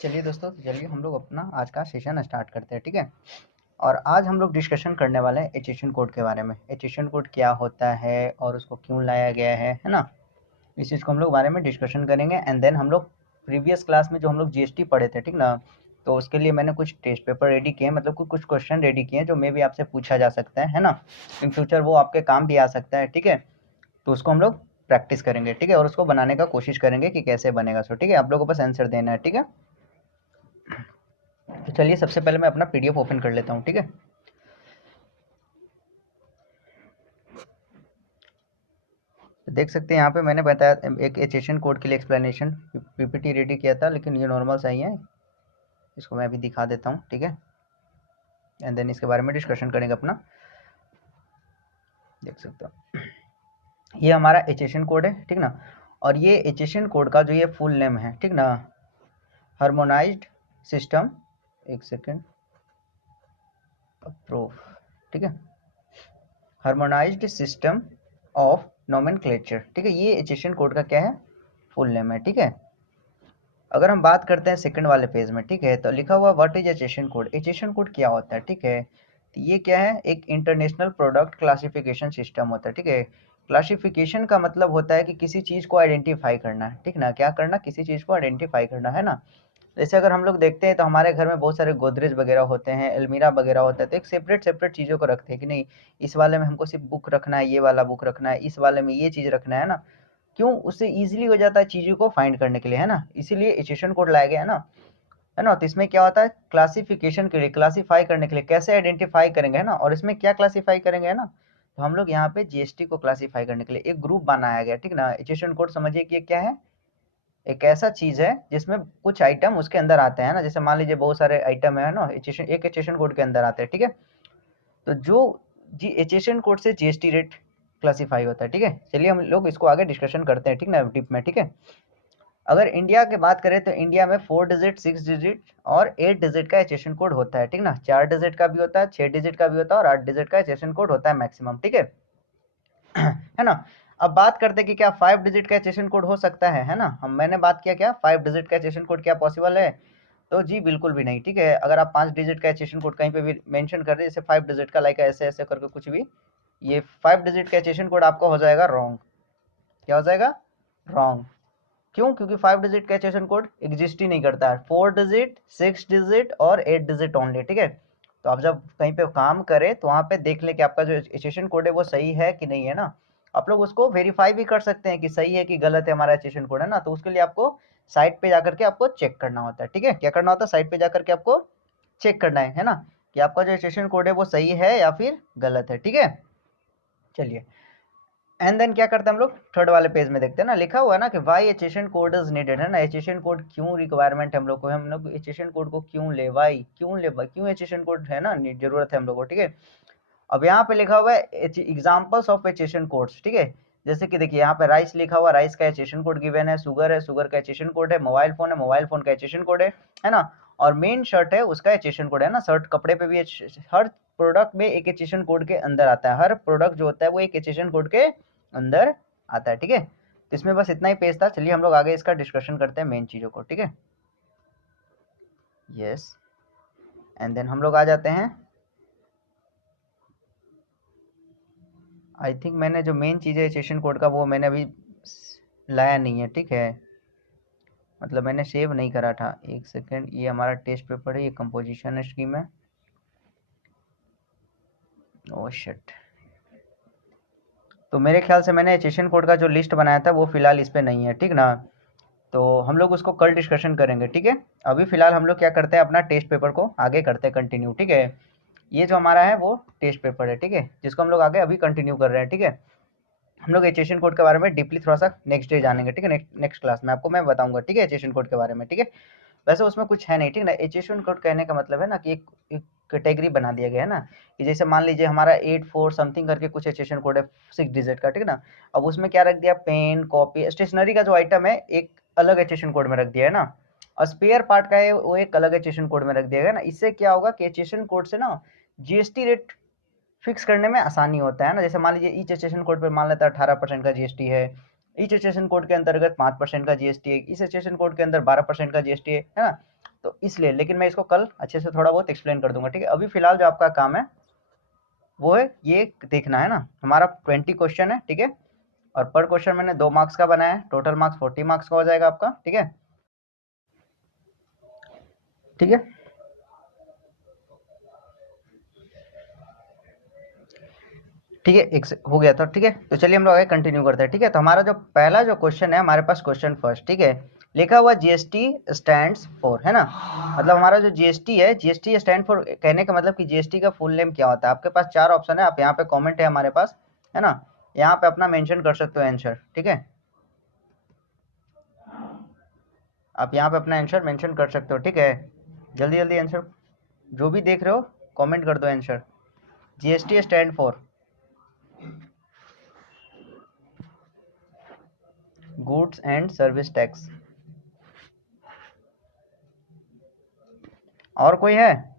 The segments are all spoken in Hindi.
चलिए दोस्तों, चलिए हम लोग अपना आज का सेशन स्टार्ट करते हैं, ठीक है। और आज हम लोग डिस्कशन करने वाले हैं एचेशन कोड के बारे में। एचेशन कोड क्या होता है और उसको क्यों लाया गया है ना। इस चीज़ को हम लोग बारे में डिस्कशन करेंगे। एंड देन हम लोग प्रीवियस क्लास में जो हम लोग जीएसटी पढ़े थे, ठीक ना, तो उसके लिए मैंने कुछ टेस्ट पेपर रेडी किए, मतलब कुछ क्वेश्चन रेडी किए जो मे भी आपसे पूछा जा सकता है ना। इन फ्यूचर वो आपके काम भी आ सकता है, ठीक है। तो उसको हम लोग प्रैक्टिस करेंगे, ठीक है, और उसको बनाने का कोशिश करेंगे कि कैसे बनेगा। सो ठीक है, आप लोगों को बस आंसर देना है, ठीक है। तो चलिए सबसे पहले मैं अपना पीडीएफ ओपन कर लेता हूँ, ठीक है। तो देख सकते हैं यहाँ पे मैंने बताया एक एचेशन कोड के लिए एक्सप्लेनेशन पीपीटी रेडी किया था, लेकिन ये नॉर्मल सा ही है। इसको मैं अभी दिखा देता हूँ, ठीक है। एंड देन इसके बारे में डिस्कशन करेंगे अपना। देख सकते हो ये हमारा एचेशन कोड है, ठीक ना। और ये एचेशन कोड का जो ये फुल नेम है, ठीक ना, हार्मोनाइज्ड सिस्टम, एक सेकेंड, अप्रूव, ठीक है, हार्मोनाइज्ड सिस्टम ऑफ नोमेनक्लेचर, ठीक है। ये एचेशन कोड का क्या है, फुल नेम है, ठीक है। अगर हम बात करते हैं सेकंड वाले पेज में, ठीक है, तो लिखा हुआ व्हाट इज एचेशन कोड। एचेशन कोड क्या होता है, ठीक है। तो ये क्या है, एक इंटरनेशनल प्रोडक्ट क्लासिफिकेशन सिस्टम होता है, ठीक है। क्लासिफिकेशन का मतलब होता है कि किसी चीज़ को आइडेंटिफाई करना है, ठीक ना, क्या करना, किसी चीज़ को आइडेंटिफाई करना है ना। जैसे अगर हम लोग देखते हैं तो हमारे घर में बहुत सारे गोदरेज वगैरह होते हैं, अलमीरा वगैरह होता है, तो एक सेपरेट सेपरेट चीज़ों को रखते हैं कि नहीं, इस वाले में हमको सिर्फ बुक रखना है, ये वाला बुक रखना है, इस वाले में ये चीज़ रखना है ना। क्यों, उससे ईजिली हो जाता है चीज़ों को फाइंड करने के लिए, है ना। इसीलिए एचेशन कोड लाया गया है ना। तो इसमें क्या होता है, क्लासिफिकेशन के लिए, क्लासीफाई करने के लिए, कैसे आइडेंटिफाई करेंगे, है ना। और इसमें क्या क्लासीफाई करेंगे, है ना, तो हम लोग यहाँ पे जीएसटी को क्लासीफाई करने के लिए एक ग्रुप बनाया गया, ठीक ना। एचेशन कोड समझिए कि ये क्या है, एक ऐसा चीज है जिसमें कुछ आइटम उसके अंदर आते हैं ना। जैसे मान लीजिए बहुत सारे आइटम है ना, एक एचेशन कोड के अंदर आते हैं, ठीक है। तो जो जी एचेशन कोड से जीएसटी रेट क्लासीफाई होता है, ठीक है। चलिए हम लोग इसको आगे डिस्कशन करते हैं, ठीक ना, डीप में, ठीक है। अगर इंडिया की बात करें तो इंडिया में 4 डिजिट, 6 डिजिट और 8 डिजिट का एचेशन कोड होता है, ठीक ना। 4 डिजिट का भी होता है, 6 डिजिट का भी होता है और 8 डिजिट का एचेशन कोड होता है मैक्सिमम, ठीक है। है ना। अब बात करते हैं कि क्या 5 डिजिट का एचेशन कोड हो सकता है ना। मैंने बात किया क्या 5 डिजिट का एचेशन कोड क्या पॉसिबल है, तो जी बिल्कुल भी नहीं, ठीक है। अगर आप 5 डिजिट का एचेशन कोड कहीं पे भी मेंशन कर रहे हैं, जैसे 5 डिजिट का, लाइक ऐसे ऐसे करके कुछ भी, ये 5 डिजिट का एचेशन कोड आपका हो जाएगा रॉन्ग। क्या हो जाएगा, रॉन्ग। क्यों, क्योंकि 5 डिजिट का एचेशन कोड एग्जिस्ट ही नहीं करता है। 4 डिजिट, 6 डिजिट और 8 डिजिट ओनली, ठीक है। तो आप जब कहीं पे काम करें तो वहाँ पे देख लें कि आपका जो एचेशन कोड है वो सही है कि नहीं, है ना। आप लोग उसको वेरीफाई भी कर सकते हैं कि सही है कि गलत है हमारा एचेशन कोड, है ना। तो उसके लिए आपको साइट पे जाकर के आपको चेक करना होता है, ठीक है। क्या करना होता है, साइट पे जाकर के आपको चेक करना है ना, कि आपका जो एचेशन कोड है वो सही है या फिर गलत है, ठीक है। चलिए, एंड देन क्या करते हैं हम लोग, थर्ड वाले पेज में देखते हैं ना, लिखा हुआ है ना कि वाई एचेशन कोड इज नीडेड, है ना। एचेशन कोड क्यों रिक्वायरमेंट है हम लोग को, हम लोग एचेशन कोड को क्यों ले, वाई क्यों ले, क्यों एचेशन कोड है ना, जरूरत है हम लोग को, ठीक है। अब यहाँ पे लिखा हुआ है एग्जाम्पल्स ऑफ एचेशन कोड्स, ठीक है। जैसे कि देखिए यहाँ पे राइस लिखा हुआ, राइस का एचेशन कोड गिवन है, शुगर का एचेशन कोड है, मोबाइल फोन का एचेशन कोड है ना। और मेन शर्ट है उसका एचेशन कोड है ना। शर्ट कपड़े पे भी हर प्रोडक्ट में एक एचेशन कोड के अंदर आता है, हर प्रोडक्ट जो होता है वो एक एचेशन कोड के अंदर आता है, ठीक है। तो इसमें बस इतना ही पेज था। चलिए हम लोग आगे इसका डिस्कशन करते हैं मेन चीजों को, ठीक है। यस, एंड देन हम लोग आ जाते हैं, आई थिंक मैंने जो मेन चीज़ है सेशन कोड का वो मैंने अभी लाया नहीं है, ठीक है। मतलब मैंने सेव नहीं करा था, एक सेकेंड। ये हमारा टेस्ट पेपर है, ये कंपोजिशन स्कीम है। ओह शिट, तो मेरे ख्याल से मैंने सेशन कोड का जो लिस्ट बनाया था वो फिलहाल इस पे नहीं है, ठीक ना। तो हम लोग उसको कल डिस्कशन करेंगे, ठीक है। अभी फिलहाल हम लोग क्या करते हैं, अपना टेस्ट पेपर को आगे करते हैं कंटिन्यू, ठीक है। ये जो हमारा है वो टेस्ट पेपर है, ठीक है, जिसको हम लोग आगे अभी कंटिन्यू कर रहे हैं, ठीक है। हम लोग एचेशन कोड के बारे में डीपली थोड़ा सा नेक्स्ट डे जानेंगे, ठीक है। नेक्स्ट क्लास में आपको मैं बताऊंगा, ठीक है, एचेशन कोड के बारे में, ठीक है। वैसे उसमें कुछ है नहीं, ठीक ना। एचेशन कोड कहने का मतलब है ना कि एक कैटेगरी बना दिया गया है ना, कि जैसे मान लीजिए हमारा 84 समथिंग करके कुछ एचेशन कोड है 6 डिजिट का, ठीक ना। अब उसमें क्या रख दिया, पेन, कॉपी, स्टेशनरी का जो आइटम है एक अलग एचेशन कोड में रख दिया है ना। और स्पेयर पार्ट का है वो एक अलग एचेशन कोड में रख दिया गया ना। इससे क्या होगा कि एचेशन कोड से ना जीएसटी रेट फिक्स करने में आसानी होता है ना। जैसे मान लीजिए ईच एचेशन कोड पर मान लेता है 18% का जीएसटी है, ईच एचेशन कोड के अंतर्गत 5% का जीएसटी है, इस एचेशन कोड के अंदर 12% का जीएसटी है ना। तो इसलिए, लेकिन मैं इसको कल अच्छे से थोड़ा बहुत एक्सप्लेन कर दूंगा, ठीक है। अभी फिलहाल जो आपका काम है वो है ये देखना है ना, हमारा 20 क्वेश्चन है, ठीक है, और पर क्वेश्चन मैंने 2 मार्क्स का बनाया है, टोटल मार्क्स 40 मार्क्स का हो जाएगा आपका, ठीक है, ठीक है। ठीक है, एक हो गया था, ठीक है। तो चलिए हम लोग आगे कंटिन्यू करते हैं, ठीक है। तो हमारा जो पहला जो क्वेश्चन है हमारे पास, क्वेश्चन फर्स्ट, ठीक है, लिखा हुआ जीएसटी स्टैंड्स फॉर, है ना, मतलब हमारा जो जीएसटी है, जीएसटी स्टैंड फॉर कहने का मतलब कि जीएसटी का फुल नेम क्या होता है। आपके पास 4 ऑप्शन है, आप यहाँ पे कमेंट है हमारे पास, है ना, यहाँ पे अपना मेंशन कर सकते हो आंसर, ठीक है, आप यहाँ पे अपना आंसर मेंशन कर सकते हो, ठीक है। जल्दी जल्दी आंसर जो भी देख रहे हो कमेंट कर दो answer. GST stand for goods and service tax. और कोई है?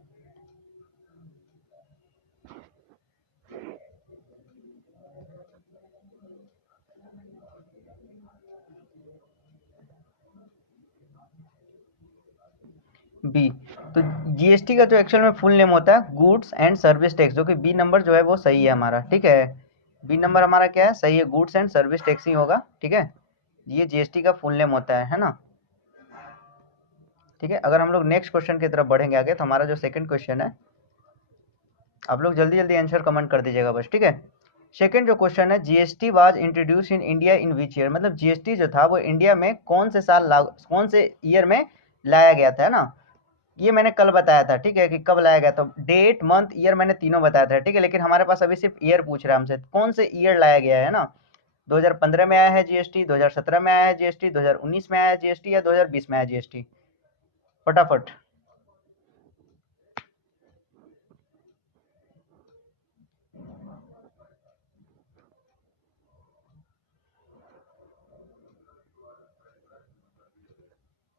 बी। तो जीएसटी का जो एक्चुअल में फुल नेम होता है गुड्स एंड सर्विस टैक्स, जो कि बी नंबर जो है वो सही है हमारा, ठीक है। बी नंबर हमारा क्या है, सही है, गुड्स एंड सर्विस टैक्स ही होगा, ठीक है। ये जीएसटी का फुल नेम होता है ना, ठीक है। अगर हम लोग नेक्स्ट क्वेश्चन की तरफ बढ़ेंगे आगे, तो हमारा जो सेकंड क्वेश्चन है, आप लोग जल्दी जल्दी आंसर कमेंट कर दीजिएगा बस, ठीक है। सेकंड जो क्वेश्चन है, GST was introduce in India in which year, मतलब जीएसटी जो था वो इंडिया में कौन से साल कौन से ईयर में लाया गया था, है ना। ये मैंने कल बताया था, ठीक है, कि कब लाया गया था, डेट मंथ ईयर मैंने तीनों बताया था, ठीक है। लेकिन हमारे पास अभी सिर्फ ईयर पूछ रहा है हमसे, कौन से ईयर लाया गया है ना। 2015 में आया है जीएसटी, 2017 में आया है जीएसटी, 2019 में आया है जीएसटी, या 2020 में आया जीएसटी, फटाफट।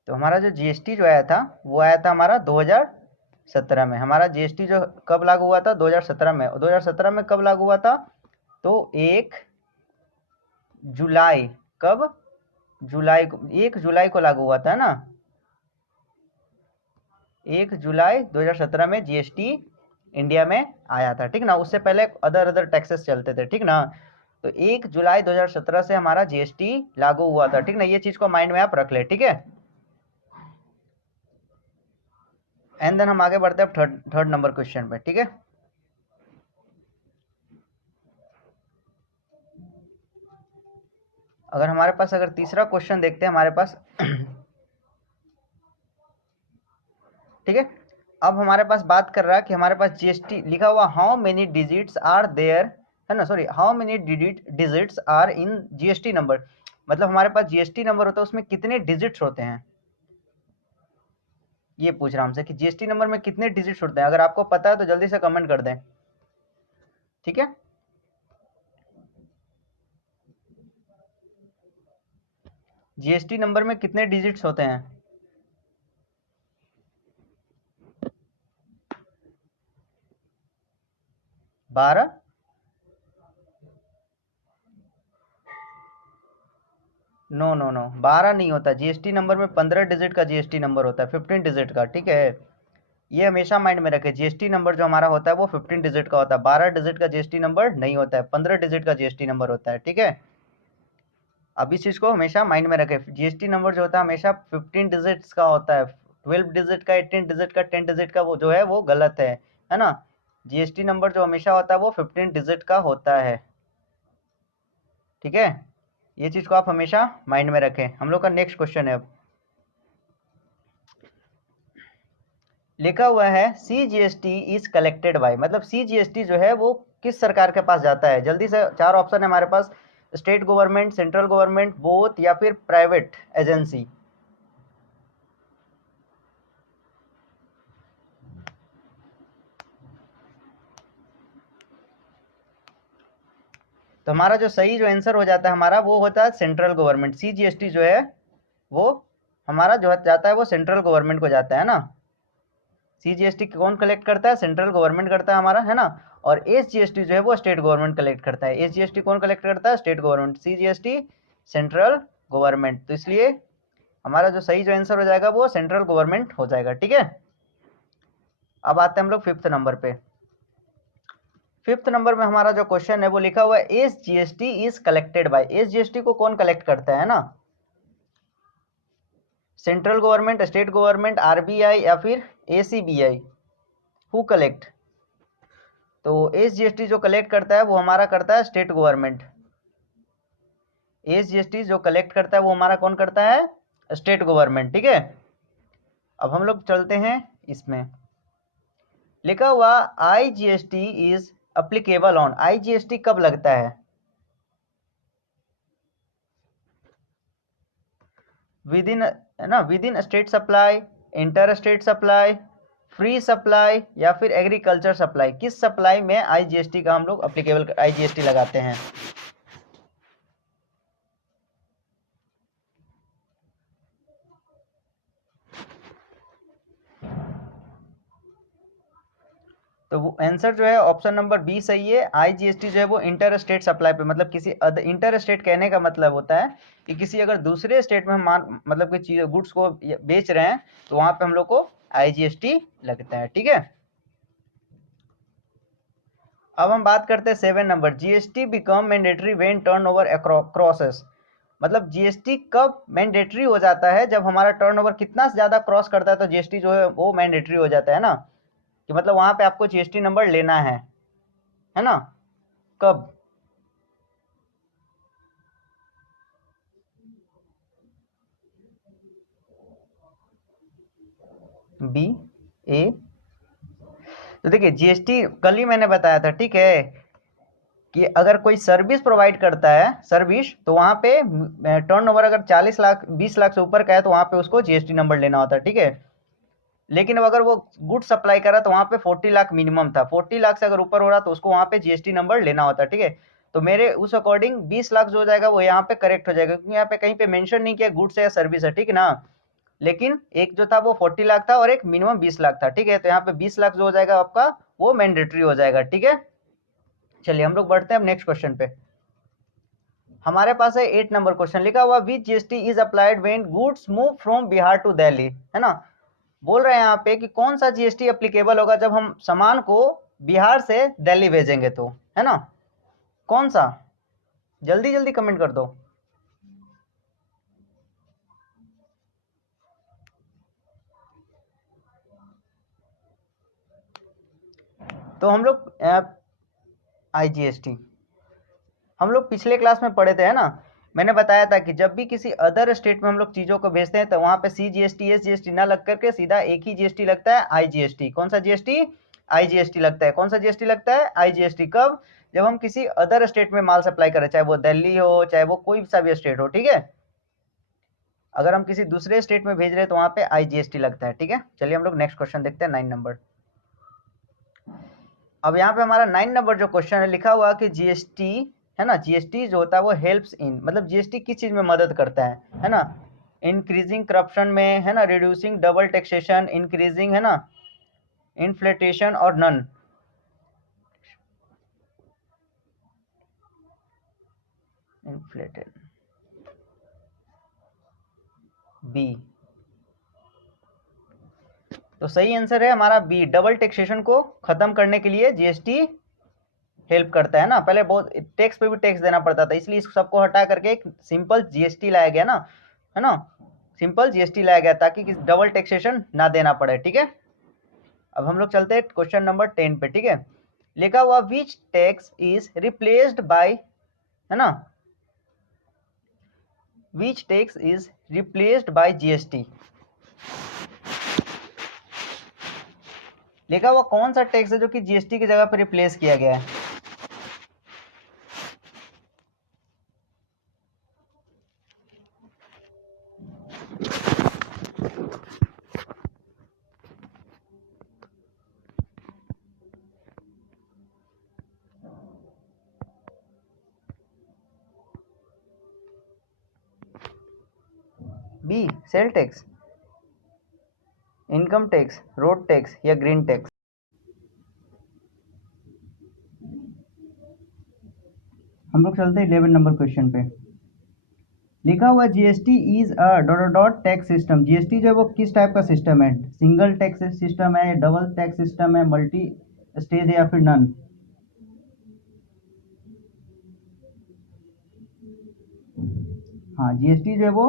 तो हमारा जो जीएसटी जो आया था वो आया था हमारा 2017 में। हमारा जीएसटी जो कब लागू हुआ था, 2017 में। 2017 में कब लागू हुआ था, तो 1 जुलाई, कब, जुलाई को, 1 जुलाई को लागू हुआ था ना, 1 जुलाई 2017 में जीएसटी इंडिया में आया था, ठीक ना। उससे पहले अदर अदर टैक्सेस चलते थे, ठीक ना। तो 1 जुलाई 2017 से हमारा जीएसटी लागू हुआ था, ठीक ना। ये चीज को माइंड में आप रख ले, ठीक है। एंड देन हम आगे बढ़ते हैं थर्ड थर्ड नंबर क्वेश्चन पे, ठीक है। अगर हमारे पास अगर तीसरा क्वेश्चन देखते हैं हमारे पास ठीक है। अब हमारे पास बात कर रहा है कि हमारे पास जीएसटी लिखा हुआ, how many digits are there, है ना, sorry, how many digits are in GST number, मतलब हमारे पास जीएसटी नंबर होता है उसमें कितने डिजिट्स होते हैं, ये पूछ रहा हमसे कि जीएसटी नंबर में कितने डिजिट्स होते हैं। अगर आपको पता है तो जल्दी से कमेंट कर दें, ठीक है। जीएसटी नंबर में कितने डिजिट्स होते हैं? 12? नो नो नो, 12 नहीं होता। जीएसटी नंबर में 15 डिजिट का जीएसटी नंबर होता है, 15 डिजिट का, ठीक है। ये हमेशा माइंड में रखें, जीएसटी नंबर जो हमारा होता है वो 15 डिजिट का होता है, 12 डिजिट का जीएसटी नंबर नहीं होता है, 15 डिजिट का जीएसटी नंबर होता है, ठीक है। अब इस चीज को हमेशा माइंड में रखें, जीएसटी नंबर जो होता है हमेशा 15 डिजिट्स का होता है, 12 डिजिट का, 18 डिजिट का, 10 डिजिट का वो जो है वो गलत है ना। जीएसटी नंबर जो हमेशा होता है वो 15 डिजिट का होता है, ठीक है। ये चीज को आप हमेशा माइंड में रखें। हम लोग का नेक्स्ट क्वेश्चन है, अब लिखा हुआ है सीजीएसटी इज कलेक्टेड बाय, मतलब सीजीएसटी जो है वो किस सरकार के पास जाता है। जल्दी से, 4 ऑप्शन है हमारे पास, state government, central government, both, या फिर प्राइवेट एजेंसी। तो हमारा जो सही जो आंसर हो जाता है हमारा वो होता है सेंट्रल गवर्नमेंट। सीजीएसटी जो है वो हमारा जो जाता है वो सेंट्रल गवर्नमेंट को जाता है ना। सीजीएसटी कौन कलेक्ट करता है, सेंट्रल गवर्नमेंट करता है हमारा, है ना। और एसजीएसटी जो है वो स्टेट गवर्नमेंट कलेक्ट करता है। एसजीएसटी कौन कलेक्ट करता है, state government, CGST central government. तो इसलिए हमारा जो सही जो आंसर हो जाएगा वो सेंट्रल गवर्नमेंट हो जाएगा, ठीक है। अब आते हैं हम लोग फिफ्थ नंबर पे। फिफ्थ नंबर में हमारा जो क्वेश्चन है वो लिखा हुआ है S GST is collected by. S GST को कौन कलेक्ट करता है ना? Central government, state government, RBI या फिर एसीबीआई? Who collect? तो एस जीएसटी जो कलेक्ट करता है वो हमारा करता है स्टेट गवर्नमेंट। एस जीएसटी जो कलेक्ट करता है वो हमारा कौन करता है? स्टेट गवर्नमेंट, ठीक है। अब हम लोग चलते हैं इसमें। लिखा हुआ IGST is applicable on. IGST कब लगता है? विद इन, है ना, with in state supply, inter state supply, free supply या फिर एग्रीकल्चर सप्लाई? किस सप्लाई में आईजीएसटी का हम लोग अप्लीकेबल आईजीएसटी लगाते हैं? तो वो आंसर जो है ऑप्शन नंबर बी सही है। आईजीएसटी जो है वो इंटर स्टेट सप्लाई पे, मतलब किसी इंटर स्टेट कहने का मतलब होता है कि किसी अगर दूसरे स्टेट में हम मतलब कोई चीज गुड्स को बेच रहे हैं तो वहां पे हम लोग को आईजीएसटी लगता है, ठीक है। अब हम बात करते हैं 7 number. GST become mandatory when turnover crosses. मतलब जीएसटी कब मैंडेटरी हो जाता है? जब हमारा टर्नओवर कितना ज्यादा क्रॉस करता है तो जीएसटी जो है वो मैंडेटरी हो जाता है ना, कि मतलब वहां पे आपको जीएसटी नंबर लेना है ना। कब? बी, ए? तो देखिए जीएसटी कल ही मैंने बताया था, ठीक है, कि अगर कोई सर्विस प्रोवाइड करता है सर्विस, तो वहां पे टर्नओवर अगर 40 लाख 20 लाख से ऊपर का है तो वहां पे उसको जीएसटी नंबर लेना होता है, ठीक है। लेकिन अब अगर वो गुड सप्लाई कर रहा तो वहां पे 40 लाख मिनिमम था। 40 लाख से अगर ऊपर हो रहा तो उसको वहां पे जीएसटी नंबर लेना होता है, ठीक है। तो मेरे उस अकॉर्डिंग 20 लाख जो हो जाएगा वो यहाँ पे करेक्ट हो जाएगा, क्योंकि यहाँ पे कहीं पे मेंशन नहीं किया गुड्स है या सर्विस है, ठीक है ना। लेकिन एक जो था वो 40 लाख था और एक मिनिमम 20 लाख था, ठीक है। तो यहाँ पे 20 लाख जो हो जाएगा आपका वो मैंडेटरी हो जाएगा, ठीक है। चलिए हम लोग बढ़ते हैं अब नेक्स्ट क्वेश्चन पे। हमारे पास है 8 नंबर क्वेश्चन। लिखा हुआ which GST is applied when goods move from Bihar to Delhi, है ना। बोल रहे हैं यहाँ पे कि कौन सा जीएसटी अप्लीकेबल होगा जब हम सामान को बिहार से दिल्ली भेजेंगे तो, है ना। कौन सा? जल्दी जल्दी कमेंट कर दो। तो हम लोग आईजीएसटी हम लोग पिछले क्लास में पढ़े थे, है ना। मैंने बताया था कि जब भी किसी अदर स्टेट में हम लोग चीजों को भेजते हैं तो वहां पे सीजीएसटी एसजीएसटी ना लग करके सीधा एक ही जीएसटी लगता है, आईजीएसटी। कौन सा जीएसटी? आईजीएसटी लगता है। कौन सा जीएसटी लगता है? आईजीएसटी। कब? जब हम किसी अदर स्टेट में माल सप्लाई करें, चाहे वो दिल्ली हो चाहे वो कोई सा भी स्टेट हो, ठीक है। अगर हम किसी दूसरे स्टेट में भेज रहे हैं तो वहां पे आईजीएसटी लगता है, ठीक है। चलिए हम लोग नेक्स्ट क्वेश्चन देखते हैं 9 नंबर। अब यहाँ पे हमारा 9 नंबर जो क्वेश्चन है लिखा हुआ कि जीएसटी, है ना, जीएसटी जो होता है वो हेल्प्स इन, मतलब जीएसटी किस चीज में मदद करता है ना। इंक्रीजिंग करप्शन में, है ना, रिड्यूसिंग डबल टैक्सेशन, इंक्रीजिंग, है ना, इन्फ्लेटेशन और नन इन्फ्लेटेड। बी। तो सही आंसर है हमारा बी, डबल टैक्सेशन को खत्म करने के लिए जीएसटी हेल्प करता है ना। पहले बहुत टैक्स पे भी टैक्स देना पड़ता था, इसलिए इस सबको हटा करके एक सिंपल जीएसटी लाया गया ना, है ना। सिंपल जीएसटी लाया गया ताकि डबल टैक्सेशन ना देना पड़े, ठीक है। अब हम लोग चलते हैं क्वेश्चन नंबर 10 पे, ठीक है। लिखा हुआ which tax is replaced by, है ना, which tax is replaced by GST. लिखा हुआ कौन सा टैक्स है जो कि जीएसटी की जगह पर रिप्लेस किया गया है? B, sale tax, income tax, road tax या ग्रीन टैक्स? हम लोग चलते हैं 11 नंबर क्वेश्चन पे। लिखा हुआ GST is a dot dot tax system. GST जो है वो किस टाइप का सिस्टम है? सिंगल टैक्स सिस्टम है, डबल टैक्स सिस्टम है, मल्टी स्टेज है, या फिर नन? हाँ, जीएसटी जो है वो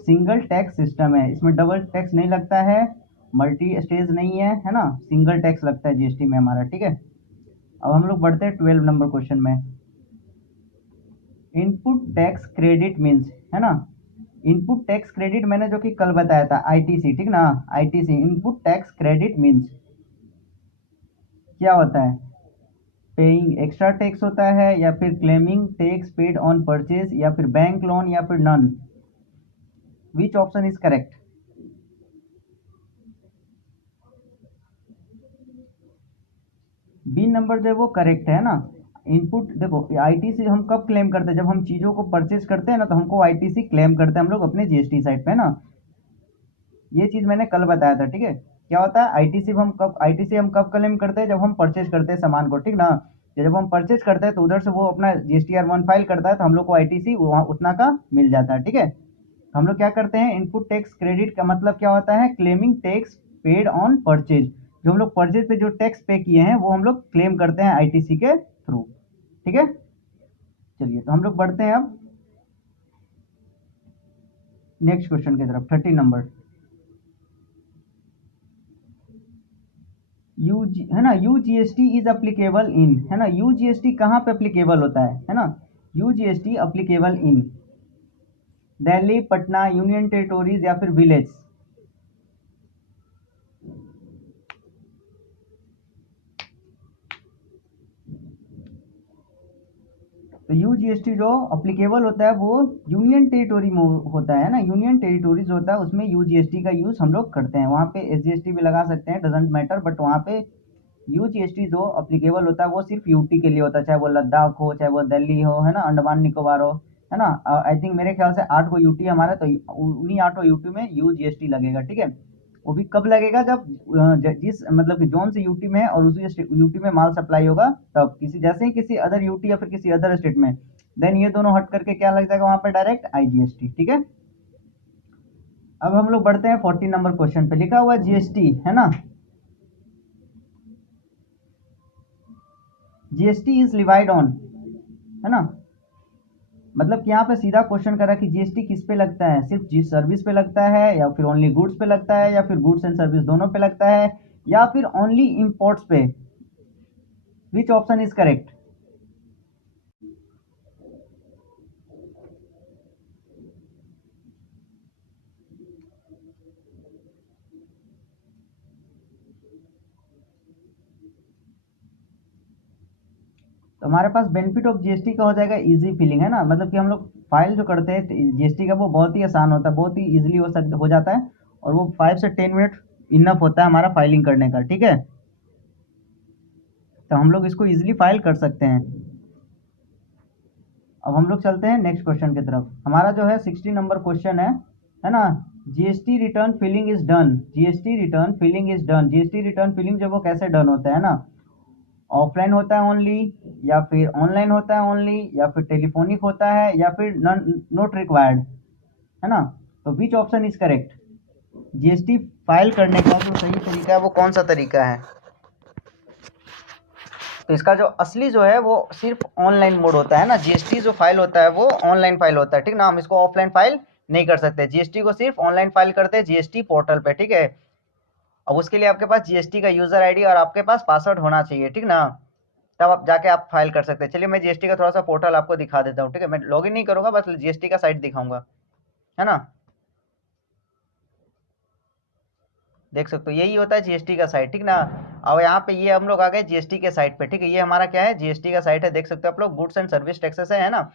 सिंगल टैक्स सिस्टम है, इसमें डबल टैक्स नहीं लगता है, मल्टी स्टेज नहीं है ना, सिंगल टैक्स लगता है जीएसटी में हमारा, ठीक है। अब हम लोग बढ़ते हैं 12 नंबर क्वेश्चन में। इनपुट टैक्स क्रेडिट मीन्स, है ना, इनपुट टैक्स क्रेडिट मैंने जो कि कल बताया था, आईटीसी, ठीक ना, ITC input tax credit means क्या होता है? पेइंग एक्स्ट्रा टैक्स होता है, या फिर claiming tax paid on purchase, या फिर बैंक लोन, या फिर none? Which option is correct? B number जो है वो करेक्ट है ना। इनपुट देखो, आईटीसी हम कब क्लेम करते हैं? जब हम चीज़ों को परचेज करते हैं ना, तो हमको आईटीसी क्लेम करते हैं हम लोग अपने जीएसटी साइट पे ना। ये चीज़ मैंने कल बताया था, ठीक है। क्या होता है आईटीसी हम कब क्लेम करते हैं? जब हम परचेज करते हैं सामान को, ठीक ना। जब हम परचेज करते हैं तो उधर से वो अपना जीएसटीआर 1 फाइल करता है, तो हम लोग को आईटीसी वहाँ उतना का मिल जाता है, ठीक है। तो हम लोग क्या करते हैं, इनपुट टैक्स क्रेडिट का मतलब क्या होता है? Claiming tax paid on purchase. जो हम लोग परचेज पे जो टैक्स पे किए हैं वो हम लोग क्लेम करते हैं आईटीसी के थ्रू, ठीक है। चलिए, तो हम लोग बढ़ते हैं अब नेक्स्ट क्वेश्चन की तरफ, 30 नंबर। है ना, यूजीएसटी इज अप्लीकेबल इन, है ना, यूजीएसटी कहाँ पे अप्लीकेबल होता है ना, यूजीएसटी अप्लीकेबल इन दिल्ली, पटना, यूनियन टेरिटोरीज, या फिर विलेज? तो यूजीएसटी जो अप्लीकेबल होता है वो यूनियन टेरिटोरी में होता है ना, यूनियन टेरिटोरीज होता है उसमें यूजीएसटी का यूज हम लोग करते हैं। वहाँ पे एसजीएसटी भी लगा सकते हैं, डजेंट मैटर, बट वहाँ पे यूजीएसटी जो अप्लीकेबल होता है वो सिर्फ यूटी के लिए होता है, चाहे वो लद्दाख हो, चाहे वो दिल्ली हो, है ना, अंडमान निकोबार हो, है ना। आई थिंक मेरे ख्याल से 8 को यूटी हमारा, तो उन्हीं 8 यूटी में यूजीएसटी लगेगा, ठीक है। वो भी कब लगेगा? जब जिस मतलब कि जोन से यूटी में है और उसी यूटी में माल सप्लाई होगा, तब किसी जैसे ही किसी अदर यूटी या फिर किसी अदर स्टेट में, देन ये दोनों हट करके क्या लग जाएगा वहां पे? डायरेक्ट आईजीएसटी, ठीक है। अब हम लोग बढ़ते हैं 14 नंबर क्वेश्चन पे। लिखा हुआ जीएसटी, है ना, जीएसटी इज लिवाइड ऑन, है ना, मतलब कि यहाँ पे सीधा क्वेश्चन करा कि जीएसटी किस पे लगता है? सिर्फ जी सर्विस पे लगता है, या फिर ओनली गुड्स पे लगता है, या फिर गुड्स एंड सर्विस दोनों पे लगता है, या फिर ओनली इंपोर्ट्स पे? विच ऑप्शन इज करेक्ट? तो हमारे पास बेनिफिट ऑफ जीएसटी का हो जाएगा इजी फीलिंग, है ना, मतलब कि हम लोग फाइल जो करते हैं जीएसटी का वो बहुत ही आसान होता है, बहुत ही इजीली हो जाता है, और वो 5 से 10 मिनट इनफ होता है हमारा फाइलिंग करने का, ठीक है। तो हम लोग इसको इजीली फाइल कर सकते हैं। अब हम लोग चलते हैं नेक्स्ट क्वेश्चन की तरफ। हमारा जो है 60 नंबर क्वेश्चन है ना। GST return filing is done, GST return filing is done, GST return filing जो वो कैसे डन होता है ना, ऑफलाइन होता है ओनली, या फिर ऑनलाइन होता है ओनली, या फिर टेलीफोनिक होता है, या फिर नोट रिक्वायर्ड, है ना। तो विच option is correct? GST file करने का जो सही तरीका है वो कौन सा तरीका है? तो इसका जो असली जो है वो सिर्फ ऑनलाइन मोड होता है ना, जीएसटी जो फाइल होता है वो ऑनलाइन फाइल होता है, ठीक ना। हम इसको ऑफलाइन फाइल नहीं कर सकते, जीएसटी को सिर्फ ऑनलाइन फाइल करते हैं जीएसटी पोर्टल पे, ठीक है। अब उसके लिए आपके पास जीएसटी का यूजर आईडी और आपके पास पासवर्ड होना चाहिए, ठीक ना, तब आप जाके आप फाइल कर सकते हैं। चलिए मैं जीएसटी का थोड़ा सा पोर्टल आपको दिखा देता हूँ, ठीक है। मैं लॉगिन नहीं करूंगा, बस जीएसटी का साइट दिखाऊंगा, है ना। देख सकते हो यही होता है जीएसटी का साइट, ठीक ना। अब यहाँ पे ये हम लोग आ गए जीएसटी के साइट पे, ठीक है। ये हमारा क्या है? जीएसटी का साइट है, देख सकते हो आप लोग, गुड्स एंड सर्विस टैक्सेस है ना।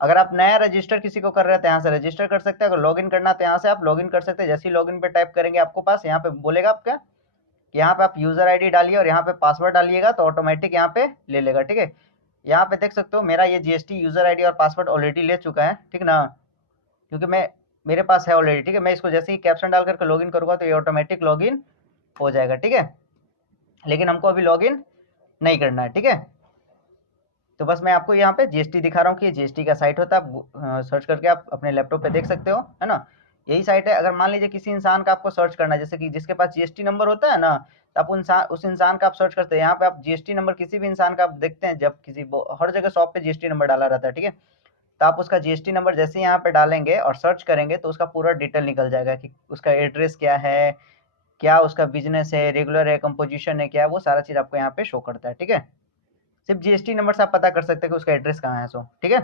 अगर आप नया रजिस्टर किसी को कर रहे हैं तो यहाँ से रजिस्टर कर सकते हैं, अगर लॉगिन करना तो यहाँ से आप लॉगिन कर सकते हैं। जैसे ही लॉगिन पे टाइप करेंगे आपको पास यहाँ पे बोलेगा आपका कि यहाँ पे आप यूजर आईडी डालिए और यहाँ पे पासवर्ड डालिएगा, तो ऑटोमेटिक यहाँ पे ले लेगा, ठीक है। यहाँ पे देख सकते हो मेरा ये जीएसटी यूजर आईडी और पासवर्ड ऑलरेडी ले चुका है, ठीक ना, क्योंकि मैं मेरे पास है ऑलरेडी, ठीक है। मैं इसको जैसे ही कैप्शन डाल करके लॉगिन करूंगा तो ये ऑटोमेटिक लॉगिन हो जाएगा, ठीक है। लेकिन हमको अभी लॉगिन नहीं करना है, ठीक है। तो बस मैं आपको यहाँ पे जीएसटी दिखा रहा हूँ कि ये जीएसटी का साइट होता है, आप सर्च करके आप अपने लैपटॉप पे देख सकते हो, है ना। यही साइट है। अगर मान लीजिए किसी इंसान का आपको सर्च करना है, जैसे कि जिसके पास जीएसटी नंबर होता है ना, तो आप उस इंसान का आप सर्च करते हैं। यहाँ पे आप जीएसटी नंबर किसी भी इंसान का आप देखते हैं, जब हर जगह शॉप पे जीएसटी नंबर डाला रहता है, ठीक है। तो आप उसका जीएसटी नंबर जैसे ही यहाँ पे डालेंगे और सर्च करेंगे तो उसका पूरा डिटेल निकल जाएगा कि उसका एड्रेस क्या है, क्या उसका बिजनेस है, रेगुलर है, कंपोजिशन है, क्या है, वो सारा चीज आपको यहाँ पे शो करता है, ठीक है। सिर्फ जीएसटी नंबर से आप पता कर सकते हैं कि उसका एड्रेस कहाँ है, सो ठीक है।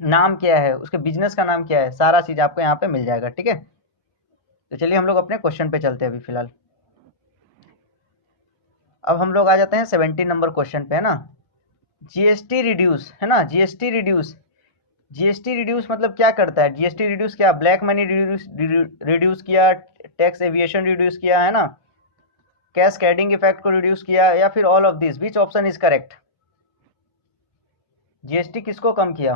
नाम क्या है, उसके बिजनेस का नाम क्या है, सारा चीज आपको यहाँ पे मिल जाएगा, ठीक है। तो चलिए हम लोग अपने क्वेश्चन पे चलते हैं अभी फिलहाल। अब हम लोग आ जाते हैं 17 नंबर क्वेश्चन पे, है ना। जीएसटी रिड्यूस, है ना, जीएसटी रिड्यूस। जीएसटी रिड्यूस मतलब क्या करता है? जीएसटी रिड्यूस क्या, ब्लैक मनी रिड्यूस किया, टैक्स एविएशन रिड्यूस किया, है ना, कैस्केडिंग इफेक्ट को रिड्यूस किया, या फिर all of this, which option is correct? GST किसको कम किया?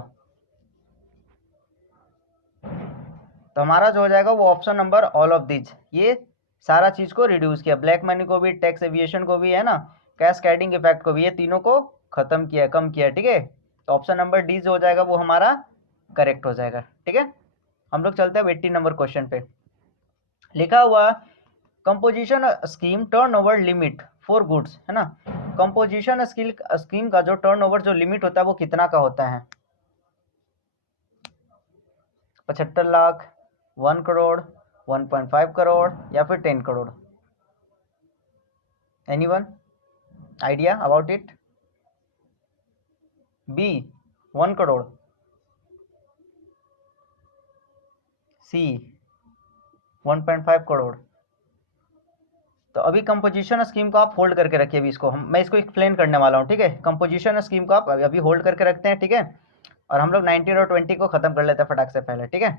तो हमारा जो हो जाएगा वो option number all of this, ये सारा चीज को रिड्यूस किया, ब्लैक मनी को भी, टैक्स एविएशन को भी, है ना, कैस्केडिंग इफेक्ट को भी, ये तीनों को खत्म किया, कम किया, ठीक है। तो ऑप्शन नंबर डी जो हो जाएगा वो हमारा करेक्ट हो जाएगा, ठीक है। हम लोग चलते हैं 18 नंबर क्वेश्चन पे। लिखा हुआ composition scheme turnover limit for goods, है ना। कंपोजिशन स्कीम का जो टर्नओवर जो लिमिट होता है वो कितना का होता है? 75 लाख, 1 करोड़, 1.5 करोड़, या फिर 10 crore? Anyone idea about it? B 1 crore, C 1.5 crore? तो अभी कंपोजिशन स्कीम को आप होल्ड करके रखिए, अभी इसको मैं इसको एक्सप्लेन करने वाला हूँ, ठीक है। कंपोजिशन स्कीम को आप अभी होल्ड करके रखते हैं, ठीक है। और हम लोग 19 और 20 को खत्म कर लेते हैं फटाक से पहले, ठीक है।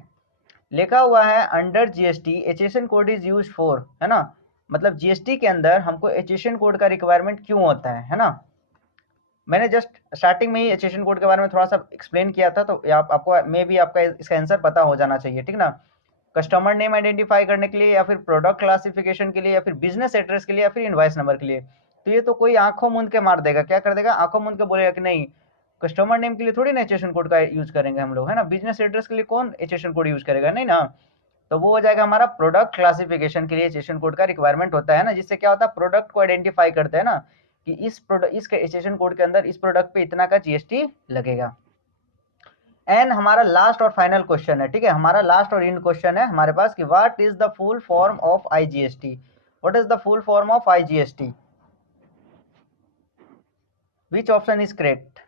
लिखा हुआ है under GST HSN code is use for, है ना। मतलब जीएसटी के अंदर हमको एचएसएन कोड का रिक्वायरमेंट क्यों होता है ना। मैंने जस्ट स्टार्टिंग में ही एचएसएन कोड के बारे में थोड़ा सा एक्सप्लेन किया था, तो आपको मे भी आपका इसका आंसर पता हो जाना चाहिए, ठीक ना। कस्टमर नेम आइडेंटिफाई करने के लिए, या फिर प्रोडक्ट क्लासिफिकेशन के लिए, या फिर बिजनेस एड्रेस के लिए, या फिर इनवॉइस नंबर के लिए। तो ये तो कोई आंखों मूंद के मार देगा, क्या कर देगा, आंखों मूंद के बोलेगा कि नहीं, कस्टमर नेम के लिए थोड़ी ना एचएसएन कोड का यूज करेंगे हम लोग, है ना। बिजनेस एड्रेस के लिए कौन एचएसएन कोड यूज करेगा, नहीं ना। तो वो हो जाएगा हमारा प्रोडक्ट क्लासिफिकेशन के लिए एचएसएन कोड का रिक्वायरमेंट होता है ना, जिससे क्या होता है, प्रोडक्ट को आइडेंटिफाई करते हैं ना, कि इस एचएसएन कोड के अंदर इस प्रोडक्ट पे इतना का जीएसटी लगेगा। एंड हमारा लास्ट और फाइनल क्वेश्चन है, ठीक है, हमारा लास्ट और इन क्वेश्चन है हमारे पास कि what is the full form of IGST? What is the full form of IGST? Which option is correct?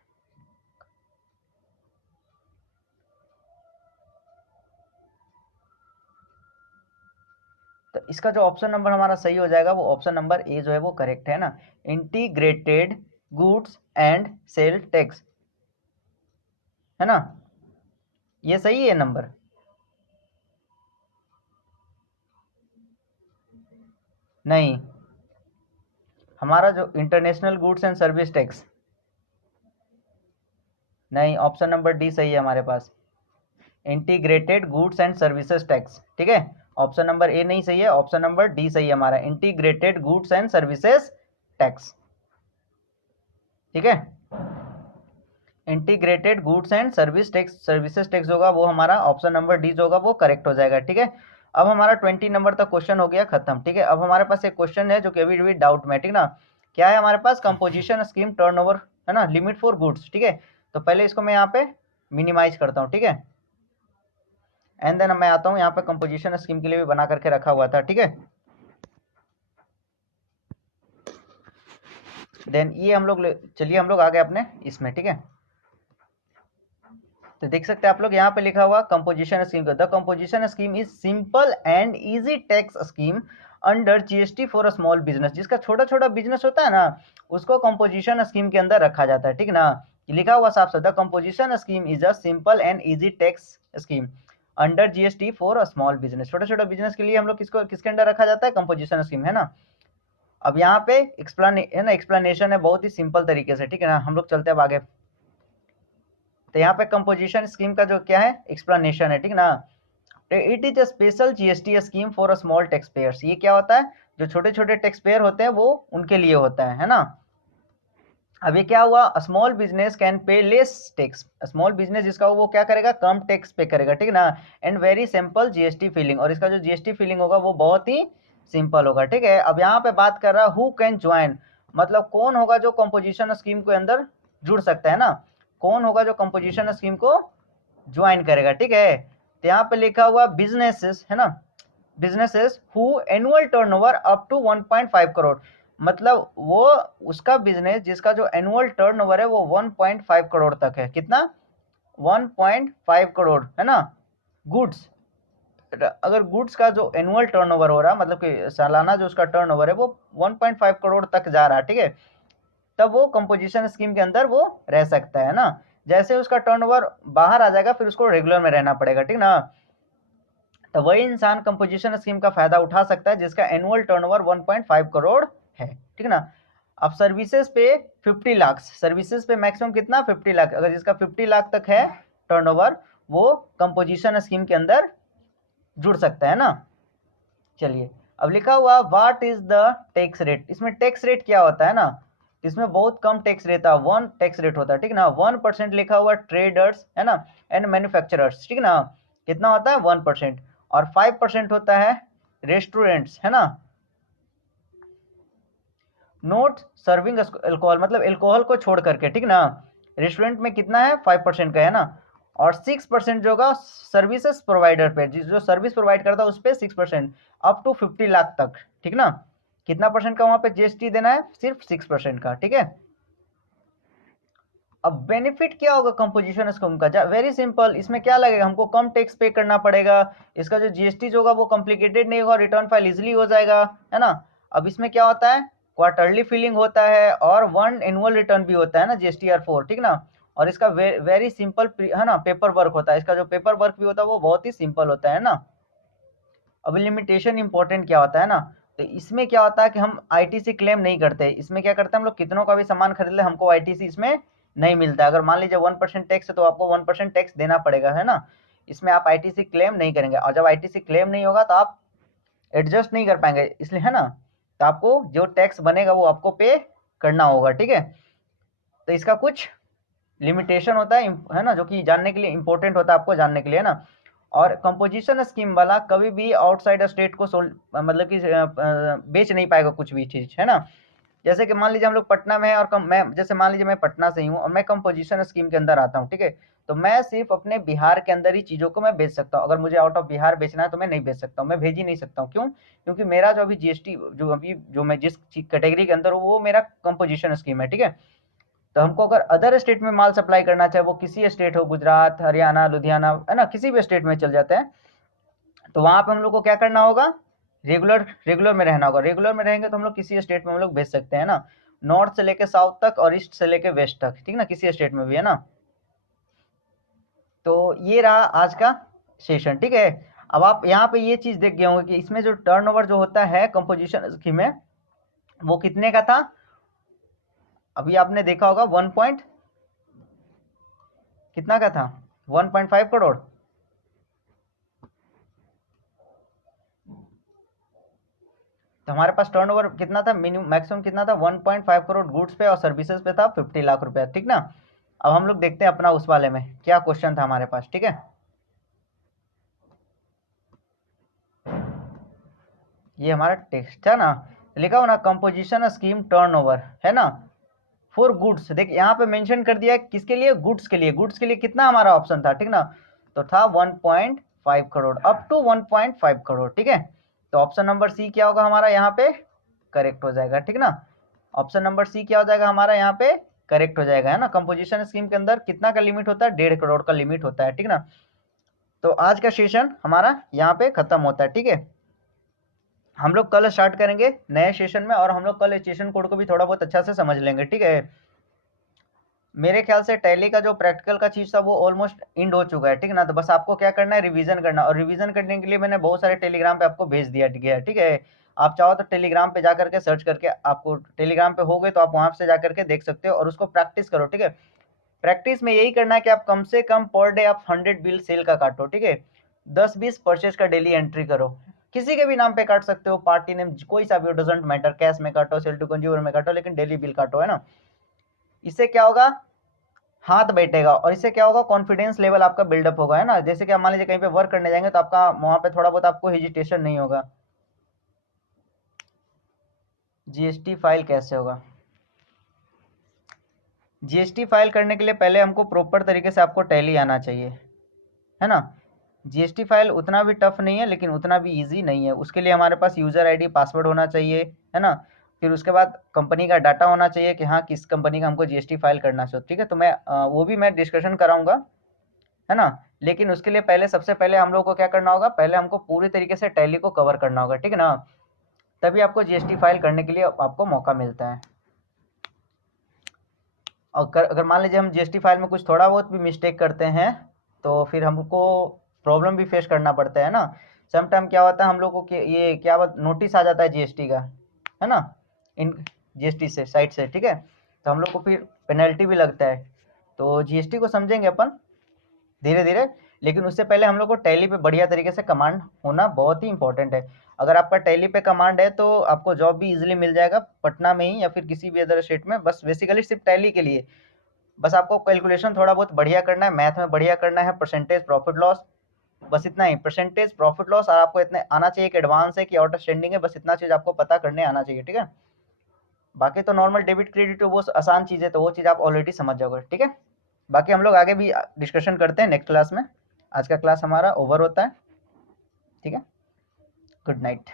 तो इसका जो ऑप्शन नंबर हमारा सही हो जाएगा वो ऑप्शन नंबर ए जो है वो करेक्ट है ना, integrated goods and sale tax, है ना। ये सही है नंबर? नहीं, हमारा जो international goods and service tax. नहीं, ऑप्शन नंबर डी सही है हमारे पास, integrated goods and services tax, ठीक है। ऑप्शन नंबर ए नहीं सही है, ऑप्शन नंबर डी सही है हमारा, integrated goods and services tax, ठीक है। Integrated goods and services tax होगा वो हमारा ऑप्शन नंबर डी जो होगा वो करेक्ट हो जाएगा, ठीक है। अब हमारा 20 नंबर तक क्वेश्चन हो गया खत्म, ठीक है। अब हमारे पास एक क्वेश्चन है जो कि अभी भी डाउट में, ठीक ना। क्या है हमारे पास, कंपोजिशन स्कीम टर्नओवर, है ना, लिमिट फॉर गुड्स, ठीक है। तो पहले इसको मैं यहाँ पे मिनिमाइज करता हूँ, ठीक है। एंड देन मैं आता हूँ यहाँ पे कंपोजिशन स्कीम के लिए भी बना करके रखा हुआ था, ठीक है। देन ये हम लोग चलिए हम लोग आ गए अपने इसमें, ठीक है। तो देख सकते हैं आप लोग यहाँ पे लिखा हुआ कंपोजिशन स्कीम का, the composition scheme is simple and easy tax scheme under GST for a small business. जिसका छोटा छोटा बिजनेस होता है ना उसको कंपोजिशन स्कीम के अंदर रखा जाता है, ठीक ना। लिखा हुआ साफ साफ, the composition scheme is a simple and easy tax scheme under GST for a small business. छोटा छोटा बिजनेस के लिए हम लोग किसके अंडर रखा जाता है, कंपोजिशन स्कीम, है ना। अब यहाँ पे एक्सप्लेनेशन है बहुत ही सिंपल तरीके से, ठीक है ना। हम लोग चलते हैं अब आगे। तो यहाँ पे कंपोजिशन स्कीम का जो क्या है एक्सप्लेनेशन है, ठीक ना। It is a special GST scheme for a small tax payers. ये क्या होता है, जो छोटे छोटे टैक्स पेयर होते हैं वो उनके लिए होता है ना। अब ये क्या हुआ, small business can pay less tax, small business जिसका हो वो क्या करेगा, कम टैक्स पे करेगा, ठीक है ना। And very simple GST feeling, और इसका जो जीएसटी फीलिंग होगा वो बहुत ही सिंपल होगा, ठीक है। अब यहाँ पे बात कर रहा है हु कैन ज्वाइन, मतलब कौन होगा जो कंपोजिशन स्कीम के अंदर जुड़ सकता है ना, कौन होगा जो कंपोजिशन स्कीम को ज्वाइन करेगा, ठीक है। तो यहाँ पे लिखा हुआ बिजनेसेस है ना, businesses who annual turnover up to 1.5 crore, मतलब वो उसका बिजनेस जिसका जो एनुअल टर्नओवर है वो 1.5 करोड़ तक है, कितना, 1.5 करोड़ है ना। गुड्स, अगर गुड्स का जो एनुअल टर्नओवर हो रहा है, मतलब कि सालाना जो उसका टर्नओवर है वो 1.5 करोड़ तक जा रहा है, ठीक है, तब वो कंपोजिशन स्कीम के अंदर वो रह सकता है ना। जैसे उसका टर्नओवर बाहर आ जाएगा फिर उसको रेगुलर में रहना पड़ेगा, ठीक ना। तो वही इंसान कंपोजिशन स्कीम का फायदा उठा सकता है जिसका एनुअल टर्नओवर 1.5 करोड़ है, ठीक ना। अब सर्विसेज पे 50 लाख, सर्विसेज पे मैक्सिमम कितना, 50 लाख, अगर जिसका 50 लाख तक है टर्नओवर वो कंपोजिशन स्कीम के अंदर जुड़ सकता है ना। चलिए, अब लिखा हुआ what is the tax rate, इसमें टैक्स रेट क्या होता है ना, इसमें बहुत कम टैक्स रहता है, 1 टैक्स रेट होता है, ठीक ना। 1% लिखा हुआ ट्रेडर्स है ना एंड मैन्युफैक्चरर्स, ठीक ना, कितना होता है 1%, और 5% होता है रेस्टोरेंट्स है ना, नोट सर्विंग अल्कोहल, मतलब अल्कोहल को छोड़ करके, ठीक ना। रेस्टोरेंट में कितना है 5% का है ना, और 6% जो होगा सर्विसेज प्रोवाइडर पे, जो सर्विस प्रोवाइड करता है उस पर 6%, अप टू 50 लाख तक, ठीक ना। कितना परसेंट का वहां पे जीएसटी देना है, सिर्फ 6% का, ठीक है। अब बेनिफिट क्या होगा कंपोजिशन स्कीम का, वेरी सिंपल, इसमें क्या लगेगा, हमको कम टैक्स पे करना पड़ेगा, इसका जो जीएसटी जो होगा वो कॉम्प्लिकेटेड नहीं होगा, रिटर्न फाइल इजिली हो जाएगा, है ना। अब इसमें क्या होता है, क्वार्टरली फिलिंग होता है और 1 एनुअल रिटर्न भी होता है ना, जीएसटीआर 4, ठीक ना। और इसका वेरी सिंपल है ना पेपर वर्क होता है, इसका जो पेपर वर्क भी होता है वो बहुत ही सिंपल होता है ना। अब लिमिटेशन इंपॉर्टेंट क्या होता है ना, तो इसमें क्या होता है कि हम आईटीसी क्लेम नहीं करते, इसमें क्या करते हैं हम लोग, कितनों का भी सामान खरीद ले हमको आईटीसी इसमें नहीं मिलता है। अगर मान लीजिए 1% टैक्स है तो आपको 1% टैक्स देना पड़ेगा, है ना। इसमें आप आईटीसी क्लेम नहीं करेंगे, और जब आईटीसी क्लेम नहीं होगा तो आप एडजस्ट नहीं कर पाएंगे, इसलिए है ना, तो आपको जो टैक्स बनेगा वो आपको पे करना होगा, ठीक है। तो इसका कुछ लिमिटेशन होता है ना, जो कि जानने के लिए इंपॉर्टेंट होता है आपको जानने के लिए, है ना। और कंपोजिशन स्कीम वाला कभी भी आउटसाइड स्टेट को मतलब कि बेच नहीं पाएगा कुछ भी चीज, है ना। जैसे कि मान लीजिए हम लोग पटना में है और मैं जैसे मान लीजिए मैं पटना से ही हूँ और मैं कंपोजिशन स्कीम के अंदर आता हूँ, ठीक है, तो मैं सिर्फ अपने बिहार के अंदर ही चीजों को मैं बेच सकता हूँ, अगर मुझे आउट ऑफ बिहार बेचना है तो मैं नहीं बेच सकता हूँ, मैं भेज ही नहीं सकता हूँ, क्यों, क्योंकि मेरा जो अभी जीएसटी जो मैं जिस कैटेगरी के अंदर हूँ वो मेरा कंपोजिशन स्कीम है, ठीक है। तो हमको अगर अदर स्टेट में माल सप्लाई करना चाहे, वो किसी स्टेट हो, गुजरात, हरियाणा, लुधियाना, है ना, किसी भी स्टेट में चल जाते हैं, तो वहां पे हम लोग को क्या करना होगा, रेगुलर रेगुलर में रहना होगा, रेगुलर में रहेंगे तो हम लोग किसी स्टेट में हम लोग भेज सकते हैं ना, नॉर्थ से लेके साउथ तक और ईस्ट से लेके वेस्ट तक, ठीक ना, किसी स्टेट में भी, है ना। तो ये रहा आज का सेशन, ठीक है। अब आप यहाँ पे ये चीज देख गए होंगे कि इसमें जो टर्नओवर जो होता है कंपोजिशन स्कीम में वो कितने का था, अभी आपने देखा होगा 1 पॉइंट कितना का था, 1.5 करोड़। तो हमारे पास टर्नओवर कितना था, मिनिमम मैक्सिमम कितना था, 1.5 करोड़ गुड्स पे और सर्विसेज पे था 50 लाख रुपया, ठीक ना। अब हम लोग देखते हैं अपना उस वाले में क्या क्वेश्चन था हमारे पास, ठीक है। ये हमारा टेक्स्ट था ना, लिखा हो ना कंपोजिशन स्कीम टर्नओवर, है ना, फॉर गुड्स, देख यहाँ पे मेंशन कर दिया किसके लिए, गुड्स के लिए, गुड्स के लिए कितना हमारा ऑप्शन था, ठीक ना, तो था 1.5 करोड़, अप टू 1.5 करोड़, ठीक है। तो ऑप्शन नंबर सी क्या होगा हमारा यहाँ पे करेक्ट हो जाएगा, ठीक ना। ऑप्शन नंबर सी क्या हो जाएगा हमारा यहाँ पे करेक्ट हो जाएगा, है ना। कंपोजिशन स्कीम के अंदर कितना का लिमिट होता है, 1.5 करोड़ का लिमिट होता है, ठीक ना। तो आज का सेशन हमारा यहाँ पे खत्म होता है, ठीक है। हम लोग कल स्टार्ट करेंगे नए सेशन में, और हम लोग कल सेशन कोड को भी थोड़ा बहुत अच्छा से समझ लेंगे, ठीक है। मेरे ख्याल से टैली का जो प्रैक्टिकल का चीज था वो ऑलमोस्ट इंड हो चुका है, ठीक है ना। तो बस आपको क्या करना है, रिवीजन करना, और रिवीजन करने के लिए मैंने बहुत सारे टेलीग्राम पे आपको भेज दिया गया है, ठीक है। आप चाहो तो टेलीग्राम पे जा करके सर्च करके, आपको टेलीग्राम पे हो गए तो आप वहां से जा करके देख सकते हो और उसको प्रैक्टिस करो, ठीक है। प्रैक्टिस में यही करना है कि आप कम से कम पर डे आप 100 बिल सेल का काटो, ठीक है। 10-20 परचेज का डेली एंट्री करो, किसी के भी नाम पे काट सकते हो, पार्टी नेम कोई सा भी हो, डजेंट मैटर, कैश में काटो, सेल टू कंज्यूमर में काटो, लेकिन डेली बिल काटो, है ना। इससे क्या होगा, हाथ बैठेगा, और इससे क्या होगा, कॉन्फिडेंस लेवल आपका बिल्डअप होगा, है ना। जैसे कि आप मान लीजिए कहीं पे वर्क करने जाएंगे तो आपका वहां पे थोड़ा बहुत आपको हेजिटेशन नहीं होगा। जीएसटी फाइल कैसे होगा, जीएसटी फाइल करने के लिए पहले हमको प्रॉपर तरीके से आपको टैली आना चाहिए, है ना। जीएसटी फाइल उतना भी टफ नहीं है लेकिन उतना भी इजी नहीं है। उसके लिए हमारे पास यूजर आईडी पासवर्ड होना चाहिए, है ना। फिर उसके बाद कंपनी का डाटा होना चाहिए कि हाँ किस कंपनी का हमको जीएसटी फाइल करना चाहिए, ठीक है। तो मैं वो भी मैं डिस्कशन कराऊंगा, है ना। लेकिन उसके लिए पहले, सबसे पहले हम लोग को क्या करना होगा, पहले हमको पूरी तरीके से टैली को कवर करना होगा, ठीक है ना। तभी आपको जीएसटी फाइल करने के लिए आपको मौका मिलता है। और अगर मान लीजिए हम जीएसटी फाइल में कुछ थोड़ा बहुत भी मिस्टेक करते हैं तो फिर हमको प्रॉब्लम भी फेस करना पड़ता है ना। समटाइम क्या होता है हम लोग को कि ये क्या बात, नोटिस आ जाता है जीएसटी का, है ना, इन जीएसटी से साइट से, ठीक है। तो हम लोग को फिर पेनल्टी भी लगता है। तो जीएसटी को समझेंगे अपन धीरे धीरे, लेकिन उससे पहले हम लोग को टैली पे बढ़िया तरीके से कमांड होना बहुत ही इंपॉर्टेंट है। अगर आपका टैली पे कमांड है तो आपको जॉब भी इजीली मिल जाएगा पटना में ही या फिर किसी भी अदर स्टेट में, बस बेसिकली सिर्फ टैली के लिए। बस आपको कैलकुलेशन थोड़ा बहुत बढ़िया करना है, मैथ में बढ़िया करना है, परसेंटेज प्रॉफिट लॉस, बस इतना ही। परसेंटेज प्रॉफिट लॉस और आपको इतने आना चाहिए कि एडवांस है कि आउटस्टैंडिंग है, बस इतना चीज़ आपको पता करने आना चाहिए, ठीक है। बाकी तो नॉर्मल डेबिट क्रेडिट वो आसान चीज़ है, तो वो चीज़ आप ऑलरेडी समझ जाओगे, ठीक है। बाकी हम लोग आगे भी डिस्कशन करते हैं नेक्स्ट क्लास में। आज का क्लास हमारा ओवर होता है, ठीक है। Good night.